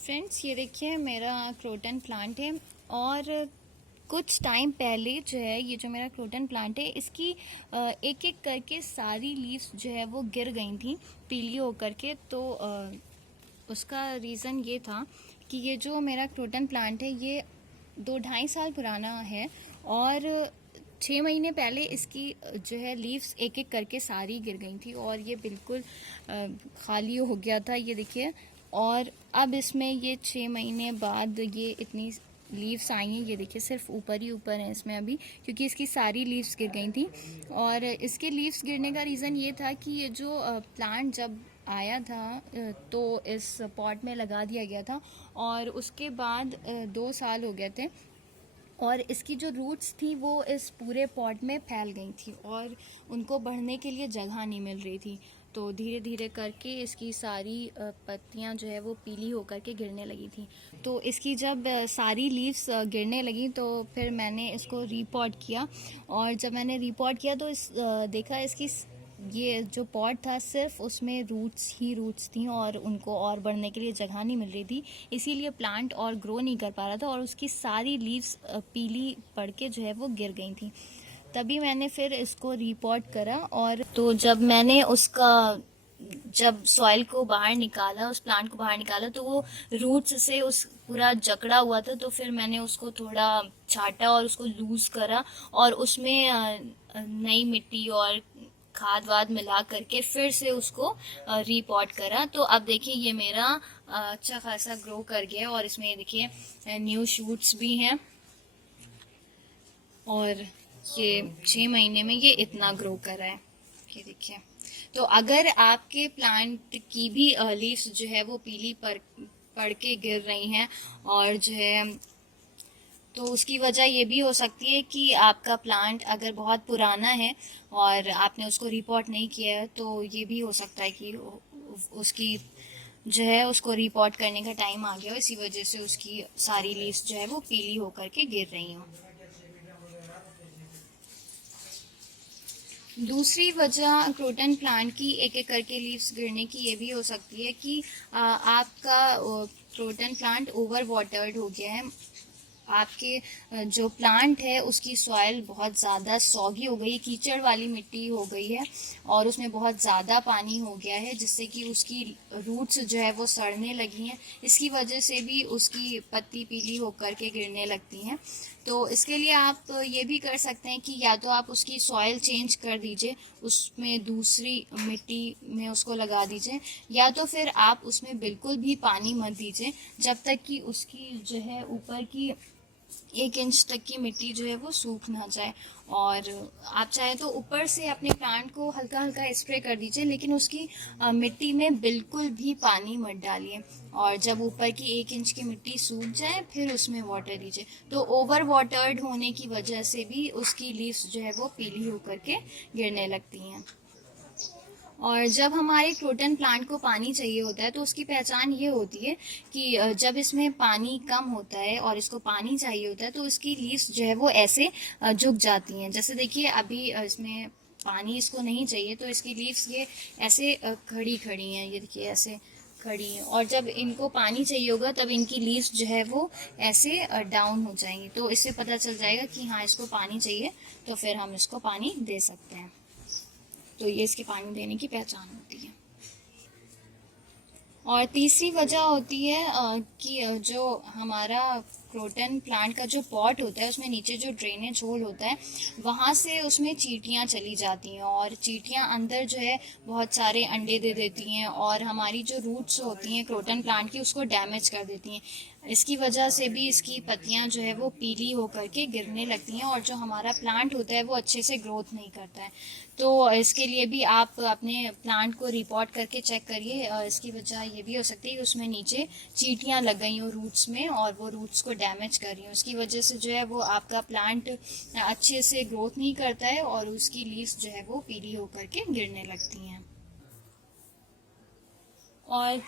Friends, ये देखिए मेरा क्रोटन प्लांट है। और कुछ टाइम पहले जो है ये जो मेरा क्रोटन प्लांट है इसकी एक एक करके सारी लीव्स जो है वो गिर गई थी पीली होकर के। तो उसका रीज़न ये था कि ये जो मेरा क्रोटन प्लांट है ये 2-2.5 साल पुराना है। और 6 महीने पहले इसकी जो है लीव्स एक एक करके सारी गिर गई थी और ये बिल्कुल खाली हो गया था, ये देखिए। और अब इसमें ये 6 महीने बाद ये इतनी लीव्स आई हैं, ये देखिए सिर्फ ऊपर ही ऊपर है इसमें अभी, क्योंकि इसकी सारी लीव्स गिर गई थी। और इसके लीव्स गिरने का रीज़न ये था कि ये जो प्लांट जब आया था तो इस पॉट में लगा दिया गया था और उसके बाद 2 साल हो गए थे और इसकी जो रूट्स थी वो इस पूरे पॉट में फैल गई थी और उनको बढ़ने के लिए जगह नहीं मिल रही थी। तो धीरे धीरे करके इसकी सारी पत्तियां जो है वो पीली होकर के गिरने लगी थी। तो इसकी जब सारी लीव्स गिरने लगी तो फिर मैंने इसको रीपॉट किया। और जब मैंने रीपॉट किया तो देखा इसकी ये जो पॉट था सिर्फ उसमें रूट्स ही रूट्स थी और उनको और बढ़ने के लिए जगह नहीं मिल रही थी, इसीलिए प्लांट और ग्रो नहीं कर पा रहा था और उसकी सारी लीव्स पीली पड़ के जो है वो गिर गई थी। तभी मैंने फिर इसको रीपॉट करा। और तो जब मैंने उसका जब सॉइल को बाहर निकाला, उस प्लांट को बाहर निकाला, तो वो रूट्स से उस पूरा जकड़ा हुआ था। तो फिर मैंने उसको थोड़ा छाटा और उसको लूज करा और उसमें नई मिट्टी और खाद वाद मिला करके फिर से उसको रीपॉट करा। तो अब देखिए ये मेरा अच्छा खासा ग्रो कर गया और इसमें देखिए न्यू शूट्स भी हैं और ये 6 महीने में ये इतना ग्रो कर रहा है, ये देखिए। तो अगर आपके प्लांट की भी लीव्स जो है वो पीली पड़ के गिर रही हैं और जो है, तो उसकी वजह ये भी हो सकती है कि आपका प्लांट अगर बहुत पुराना है और आपने उसको रिपोर्ट नहीं किया है, तो ये भी हो सकता है कि उसकी जो है उसको रिपोर्ट करने का टाइम आ गया हो, इसी वजह से उसकी सारी लीव्स जो है वो पीली होकर के गिर रही हों। दूसरी वजह क्रोटन प्लांट की एक एक करके लीव्स गिरने की ये भी हो सकती है कि आपका क्रोटन प्लांट ओवर वाटर्ड हो गया है। आपके जो प्लांट है उसकी सॉइल बहुत ज़्यादा सॉगी हो गई, कीचड़ वाली मिट्टी हो गई है और उसमें बहुत ज़्यादा पानी हो गया है, जिससे कि उसकी रूट्स जो है वो सड़ने लगी हैं। इसकी वजह से भी उसकी पत्ती पीली होकर के गिरने लगती हैं। तो इसके लिए आप ये भी कर सकते हैं कि या तो आप उसकी सॉइल चेंज कर दीजिए, उसमें दूसरी मिट्टी में उसको लगा दीजिए, या तो फिर आप उसमें बिल्कुल भी पानी मत दीजिए जब तक कि उसकी जो है ऊपर की 1 इंच तक की मिट्टी जो है वो सूख ना जाए। और आप चाहे तो ऊपर से अपने प्लांट को हल्का हल्का स्प्रे कर दीजिए, लेकिन उसकी मिट्टी में बिल्कुल भी पानी मत डालिए। और जब ऊपर की 1 इंच की मिट्टी सूख जाए फिर उसमें वाटर दीजिए। तो ओवर वाटर्ड होने की वजह से भी उसकी लीव्स जो है वो पीली होकर के गिरने लगती हैं। और जब हमारे क्रोटन प्लांट को पानी चाहिए होता है तो उसकी पहचान ये होती है कि जब इसमें पानी कम होता है और इसको पानी चाहिए होता है तो इसकी लीव्स जो है वो ऐसे झुक जाती हैं। जैसे देखिए अभी इसमें पानी इसको नहीं चाहिए तो इसकी लीव्स ये ऐसे खड़ी खड़ी हैं, ये देखिए ऐसे खड़ी हैं। और जब इनको पानी चाहिए होगा तब इनकी लीव्स जो है वो ऐसे डाउन हो जाएंगी। तो इससे पता चल जाएगा कि हाँ इसको पानी चाहिए, तो फिर हम इसको पानी दे सकते हैं। तो ये इसके पानी देने की पहचान होती है। और तीसरी वजह होती है कि जो हमारा क्रोटन प्लांट का जो पॉट होता है उसमें नीचे जो ड्रेनेज होल होता है वहाँ से उसमें चींटियाँ चली जाती हैं और चींटियाँ अंदर जो है बहुत सारे अंडे दे देती हैं और हमारी जो रूट्स होती हैं क्रोटन प्लांट की उसको डैमेज कर देती हैं। इसकी वजह से भी इसकी पत्तियां जो है वो पीली होकर के गिरने लगती हैं और जो हमारा प्लांट होता है वो अच्छे से ग्रोथ नहीं करता है। तो इसके लिए भी आप अपने प्लांट को रिपोर्ट करके चेक करिए। इसकी वजह ये भी हो सकती है कि उसमें नीचे चींटियां लग गई हों रूट्स में और वो रूट्स को डैमेज कर रही हों। उसकी वजह से जो है वो आपका प्लांट अच्छे से ग्रोथ नहीं करता है और उसकी लीव्स जो है वो पीली होकर के गिरने लगती हैं। और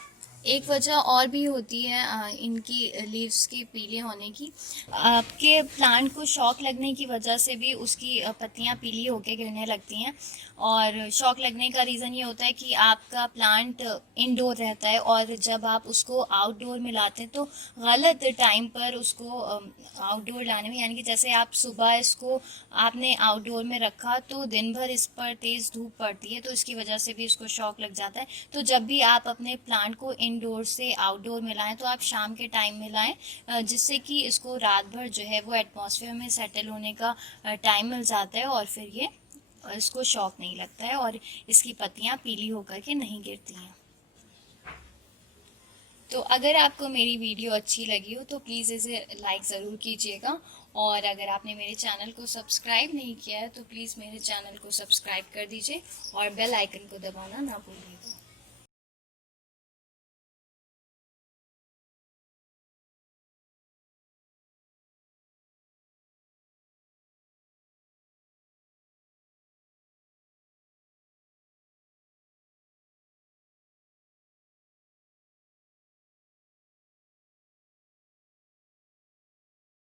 एक वजह और भी होती है इनकी लीव्स की पीले होने की। आपके प्लांट को शॉक लगने की वजह से भी उसकी पत्तियां पीली होकर गिरने लगती हैं। और शॉक लगने का रीज़न ये होता है कि आपका प्लांट इंडोर रहता है और जब आप उसको आउटडोर में लाते हैं तो गलत टाइम पर उसको आउटडोर लाने में, यानी कि जैसे आप सुबह इसको आपने आउटडोर में रखा तो दिन भर इस पर तेज़ धूप पड़ती है, तो इसकी वजह से भी इसको शॉक लग जाता है। तो जब भी आप अपने प्लांट को इंडोर से आउटडोर में लाएं तो आप शाम के टाइम में लाएं, जिससे कि इसको रात भर जो है वो एटमॉस्फेयर में सेटल होने का टाइम मिल जाता है और फिर ये इसको शॉक नहीं लगता है और इसकी पत्तियां पीली होकर के नहीं गिरती हैं। तो अगर आपको मेरी वीडियो अच्छी लगी हो तो प्लीज़ इसे लाइक ज़रूर कीजिएगा, और अगर आपने मेरे चैनल को सब्सक्राइब नहीं किया है तो प्लीज़ मेरे चैनल को सब्सक्राइब कर दीजिए और बेल आइकन को दबाना ना भूलिएगा।